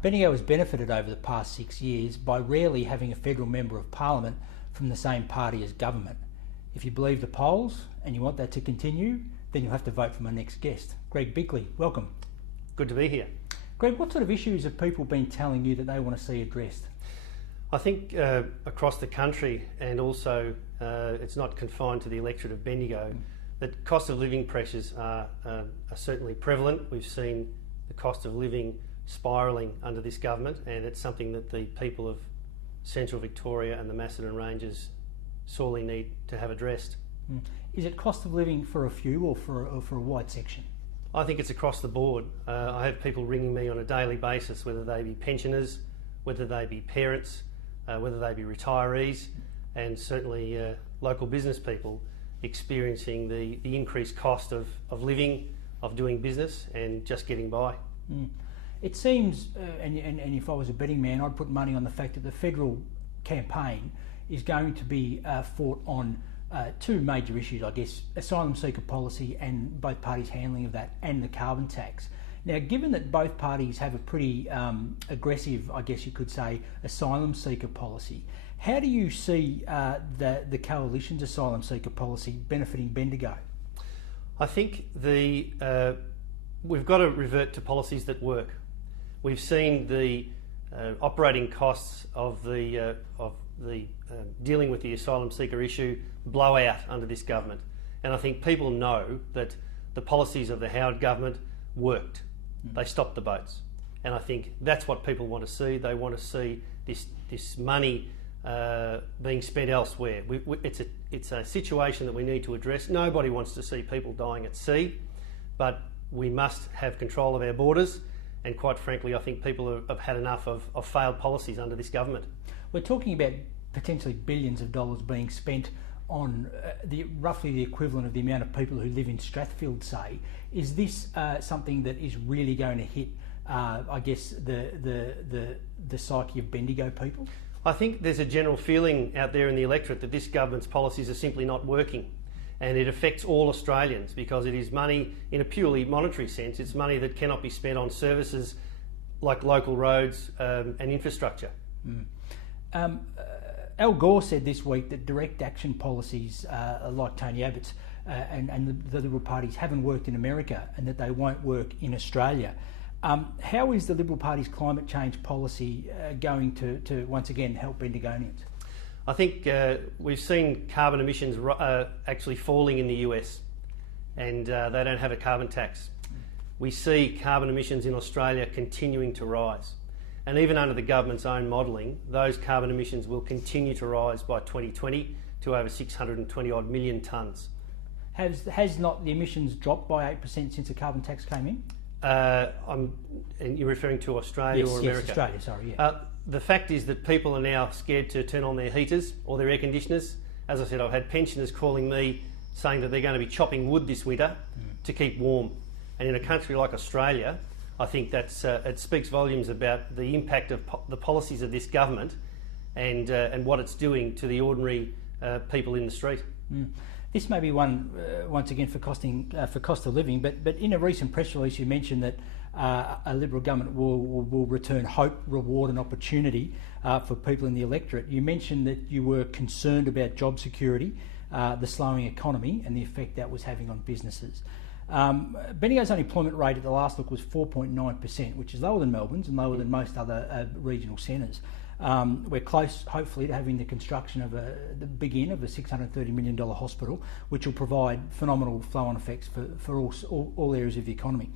Bendigo has benefited over the past 6 years by rarely having a federal member of parliament from the same party as government. If you believe the polls and you want that to continue, then you'll have to vote for my next guest. Greg Bickley, welcome. Good to be here. Greg, what sort of issues have people been telling you that they want to see addressed? I think across the country, and also it's not confined to the electorate of Bendigo, that cost of living pressures are certainly prevalent. We've seen the cost of living spiralling under this government, and it's something that the people of Central Victoria and the Macedon Ranges sorely need to have addressed. Is it cost of living for a few or for a wide section? I think it's across the board. I have people ringing me on a daily basis, whether they be pensioners, whether they be parents, whether they be retirees, and certainly local business people experiencing the increased cost of living, of doing business, and just getting by. It seems, and if I was a betting man, I'd put money on the fact that the federal campaign is going to be fought on two major issues, I guess: asylum seeker policy and both parties' handling of that, and the carbon tax. Now, given that both parties have a pretty aggressive, I guess you could say, asylum seeker policy, how do you see the coalition's asylum seeker policy benefiting Bendigo? I think we've got to revert to policies that work. We've seen the operating costs of the dealing with the asylum seeker issue blow out under this government, and I think people know that the policies of the Howard government worked. They stopped the boats, and I think that's what people want to see. They want to see this money being spent elsewhere. It's a situation that we need to address. Nobody wants to see people dying at sea, but we must have control of our borders, and quite frankly, I think people have had enough of failed policies under this government. We're talking about potentially billions of dollars being spent on roughly the equivalent of the amount of people who live in Strathfield, say. Is this something that is really going to hit, I guess, the psyche of Bendigo people? I think there's a general feeling out there in the electorate that this government's policies are simply not working, and it affects all Australians because it is money in a purely monetary sense. It's money that cannot be spent on services like local roads and infrastructure. Al Gore said this week that direct action policies like Tony Abbott's and the Liberal parties haven't worked in America and that they won't work in Australia. How is the Liberal Party's climate change policy going to once again help Bendigonians? I think we've seen carbon emissions actually falling in the US, and they don't have a carbon tax. We see carbon emissions in Australia continuing to rise. And even under the government's own modelling, those carbon emissions will continue to rise by 2020 to over 620 odd million tonnes. Has not the emissions dropped by 8% since the carbon tax came in? And you're referring to Australia or America? Yes, Australia, sorry, yeah. The fact is that people are now scared to turn on their heaters or their air conditioners. As I said, I've had pensioners calling me saying that they're going to be chopping wood this winter to keep warm. And in a country like Australia, I think that's it speaks volumes about the impact of the policies of this government and what it's doing to the ordinary people in the street. This may be one once again for cost of living, but in a recent press release you mentioned that a Liberal government will return hope, reward and opportunity for people in the electorate. You mentioned that you were concerned about job security, the slowing economy and the effect that was having on businesses. Bendigo's unemployment rate at the last look was 4.9%, which is lower than Melbourne's and lower than most other regional centres. We're close, hopefully, to having the construction of the begin of a $630 million hospital, which will provide phenomenal flow-on effects for all areas of the economy.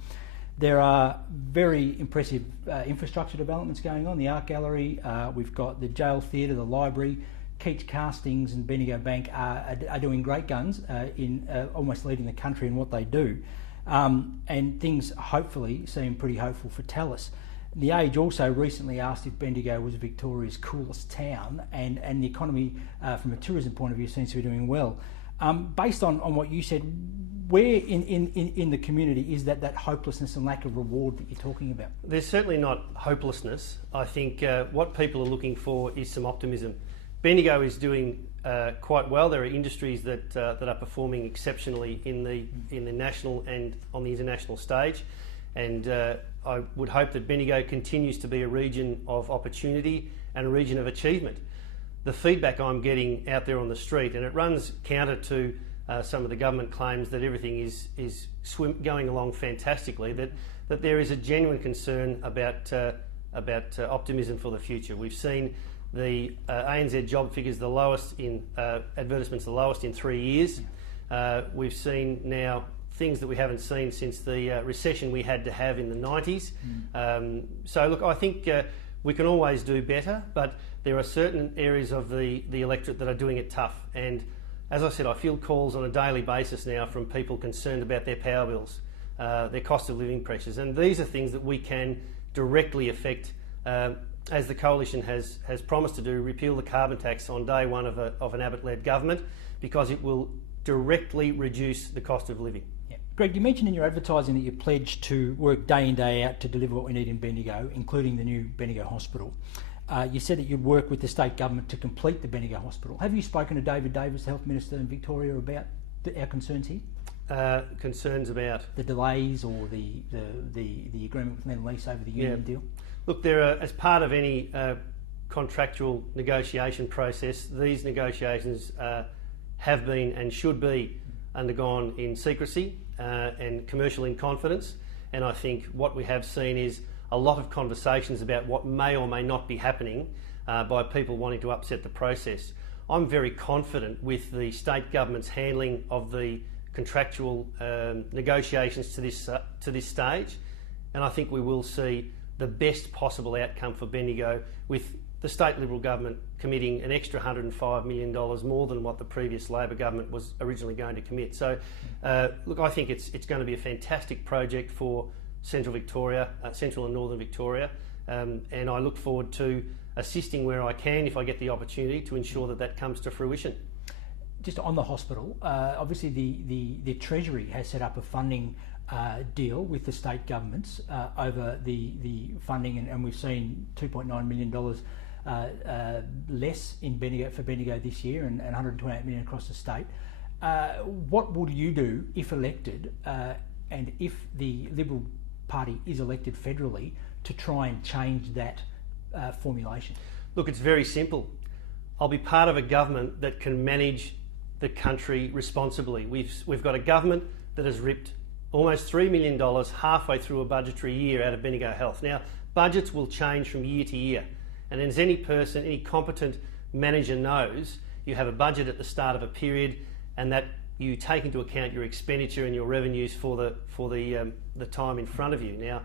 There are very impressive infrastructure developments going on. The Art Gallery, we've got the jail theatre, the library, Keats Castings and Bendigo Bank are doing great guns in almost leading the country in what they do. And things hopefully seem pretty hopeful for Tallis. The Age also recently asked if Bendigo was Victoria's coolest town, and the economy from a tourism point of view seems to be doing well. Based on what you said, where in the community is that hopelessness and lack of reward that you're talking about? There's certainly not hopelessness. I think what people are looking for is some optimism. Bendigo is doing quite well. There are industries that are performing exceptionally in the national and on the international stage, And I would hope that Bendigo continues to be a region of opportunity and a region of achievement. The feedback I'm getting out there on the street, and it runs counter to some of the government claims that everything is going along fantastically, that there is a genuine concern about optimism for the future. We've seen the ANZ job figures the lowest in advertisements, the lowest in 3 years. We've seen now things that we haven't seen since the recession we had to have in the 90s. So look, I think we can always do better, but there are certain areas of the electorate that are doing it tough. And as I said, I field calls on a daily basis now from people concerned about their power bills, their cost of living pressures, and these are things that we can directly affect, as the Coalition has promised to do, repeal the carbon tax on day one of an Abbott-led government, because it will directly reduce the cost of living. Yeah. Greg, you mentioned in your advertising that you pledged to work day in, day out to deliver what we need in Bendigo, including the new Bendigo Hospital. You said that you'd work with the state government to complete the Bendigo Hospital. Have you spoken to David Davis, the Health Minister in Victoria, about our concerns here? Concerns about? The delays or the agreement with Lend-Lease over the union deal? Look, there are, as part of any contractual negotiation process, these negotiations have been and should be undergone in secrecy and commercial in confidence. And I think what we have seen is a lot of conversations about what may or may not be happening by people wanting to upset the process. I'm very confident with the state government's handling of the contractual negotiations to this stage, and I think we will see the best possible outcome for Bendigo, with the state Liberal government committing an extra $105 million more than what the previous Labor government was originally going to commit. So look, I think it's going to be a fantastic project for Central Victoria, Central and Northern Victoria, and I look forward to assisting where I can, if I get the opportunity, to ensure that comes to fruition. Just on the hospital, obviously the Treasury has set up a funding deal with the state governments over the funding, and we've seen $2.9 million less in Bendigo for Bendigo this year, and $128 million across the state. What will you do if elected, and if the Liberal Party is elected federally, to try and change that formulation? Look, it's very simple. I'll be part of a government that can manage the country responsibly. We've got a government that has ripped almost $3 million halfway through a budgetary year out of Bendigo Health. Now, budgets will change from year to year, and as any person, any competent manager knows, you have a budget at the start of a period, and that you take into account your expenditure and your revenues for the time in front of you. Now,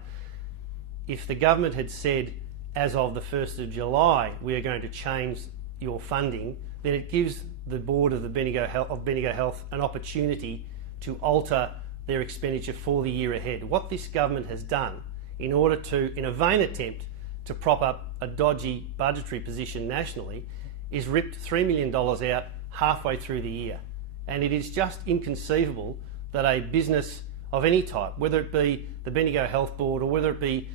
if the government had said, as of the 1st of July, we are going to change your funding, then it gives the board of Bendigo Health an opportunity to alter their expenditure for the year ahead. What this government has done, in order to, in a vain attempt to prop up a dodgy budgetary position nationally, is ripped $3 million out halfway through the year. And it is just inconceivable that a business of any type, whether it be the Bendigo Health Board or whether it be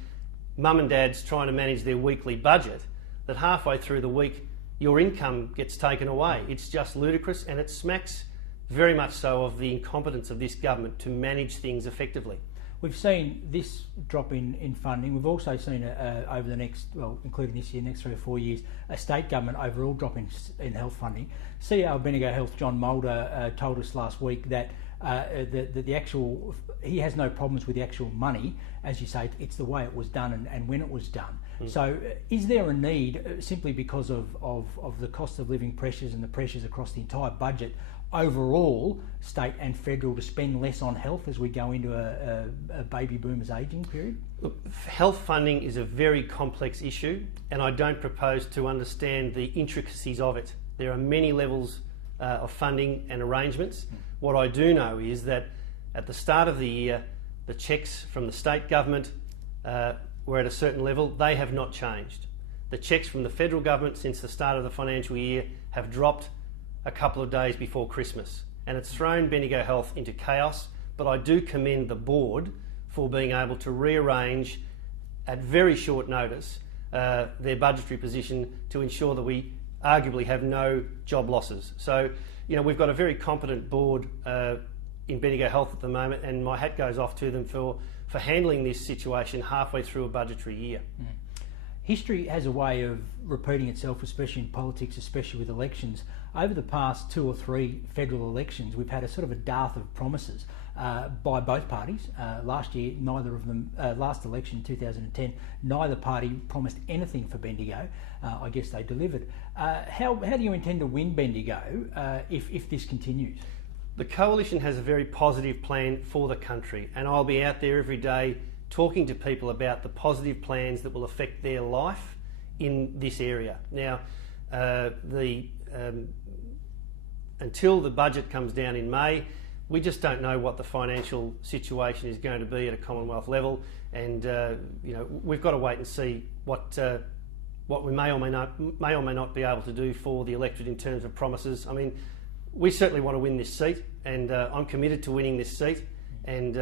mum and dads trying to manage their weekly budget, that halfway through the week your income gets taken away. It's just ludicrous, and it smacks very much so of the incompetence of this government to manage things effectively. We've seen this drop in funding. We've also seen over the next, well, including this year, next 3 or 4 years, a state government overall drop in health funding. CEO of Bendigo Health, John Mulder, told us last week that the actual, he has no problems with the actual money. As you say, it's the way it was done and when it was done. So is there a need, simply because of the cost of living pressures and the pressures across the entire budget, overall, state and federal, to spend less on health as we go into a baby boomers ageing period? Look, health funding is a very complex issue, and I don't propose to understand the intricacies of it. There are many levels of funding and arrangements. What I do know is that at the start of the year, the checks from the state government were at a certain level. They have not changed. The checks from the federal government since the start of the financial year have dropped a couple of days before Christmas, and it's thrown Bendigo Health into chaos, but I do commend the board for being able to rearrange at very short notice their budgetary position to ensure that we arguably have no job losses. So, you know, we've got a very competent board in Bendigo Health at the moment, and my hat goes off to them for handling this situation halfway through a budgetary year. History has a way of repeating itself, especially in politics, especially with elections. Over the past 2 or 3 federal elections, we've had a sort of a dearth of promises by both parties. Last year, neither of them, last election, 2010, neither party promised anything for Bendigo. I guess they delivered. How do you intend to win Bendigo if this continues? The Coalition has a very positive plan for the country, and I'll be out there every day talking to people about the positive plans that will affect their life in this area. Now, until the budget comes down in May, we just don't know what the financial situation is going to be at a Commonwealth level, and we've got to wait and see what we may or may not be able to do for the electorate in terms of promises. I mean, we certainly want to win this seat, and I'm committed to winning this seat, and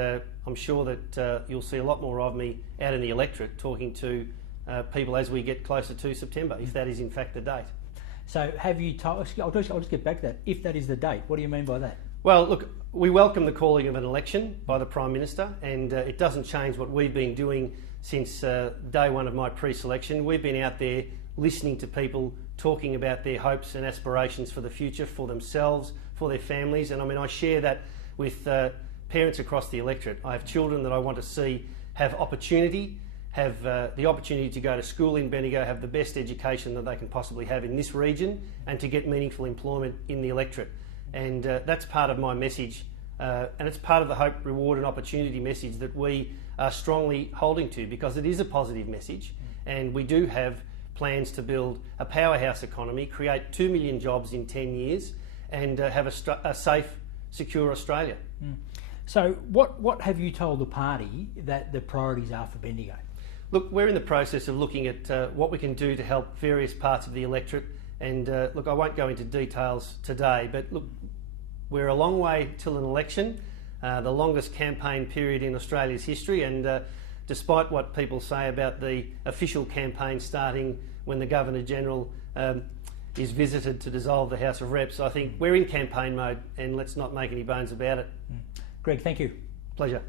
I'm sure that you'll see a lot more of me out in the electorate talking to people as we get closer to September, if that is in fact the date. So have you told, I'll just get back to that, if that is the date, what do you mean by that? Well, look, we welcome the calling of an election by the Prime Minister, and it doesn't change what we've been doing since day one of my pre-selection. We've been out there listening to people, talking about their hopes and aspirations for the future, for themselves, for their families, and I mean, I share that with parents across the electorate. I have children that I want to see have opportunity, have the opportunity to go to school in Bendigo, have the best education that they can possibly have in this region, and to get meaningful employment in the electorate. And that's part of my message, and it's part of the hope, reward and opportunity message that we are strongly holding to, because it is a positive message, and we do have plans to build a powerhouse economy, create 2 million jobs in 10 years, and have a safe, secure Australia. So what have you told the party that the priorities are for Bendigo? Look, we're in the process of looking at what we can do to help various parts of the electorate, and look, I won't go into details today, but look, we're a long way till an election, the longest campaign period in Australia's history, and despite what people say about the official campaign starting when the Governor-General is visited to dissolve the House of Reps, I think we're in campaign mode, and let's not make any bones about it. Greg, thank you. Pleasure.